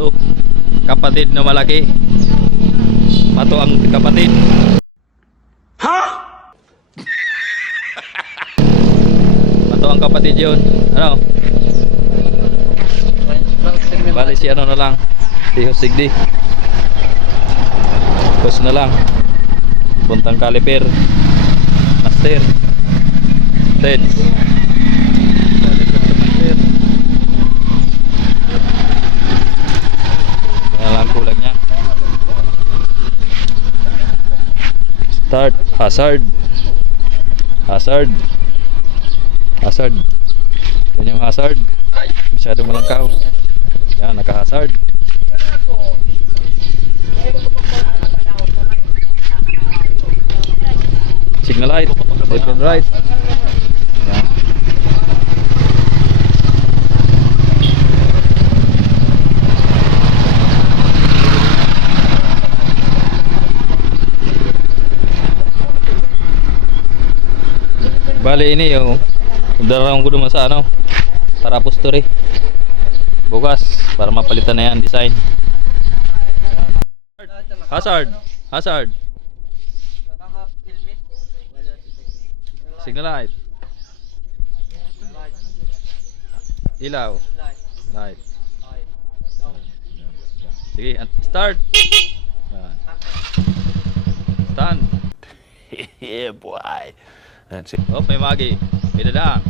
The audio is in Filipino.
Mato. Kapatid na malaki. Mato ang kapatid. Ha? Mato ang kapatid yun. Ano? Bali si ano na lang. Si Husigdi. Tapos na lang. Puntang caliper. Master. Ten. Caliper sa master. Lang kulang niya. Start. Hazard. Hazard. Hazard. Yan yung hazard. Masyado malangkaw. Yan, naka-hazard. Signal light. Left and right. Yan. Bali ini yung darang ko naman sa ano para posture bukas para mapalitan na yan design. Hazard. Hazard. Signal light. Ilaw. Light. Sige, start. Stand. Yeah, boy. That's it. Oh, may magi. May dadaan.